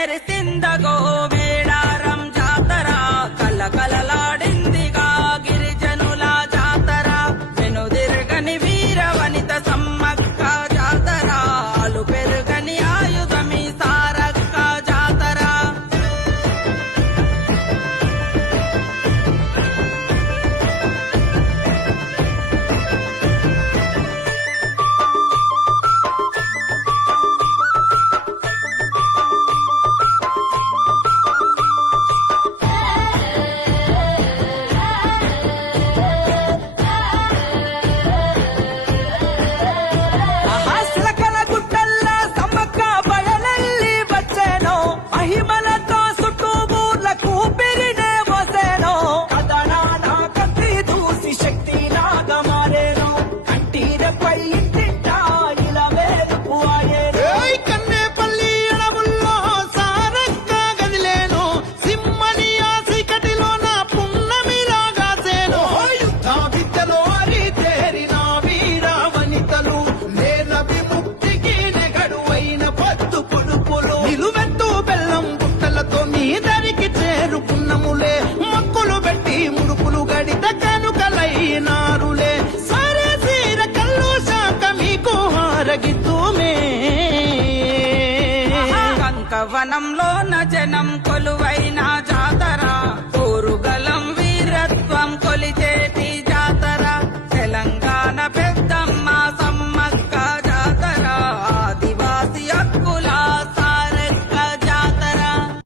merecer. వనంలో నజనం జనం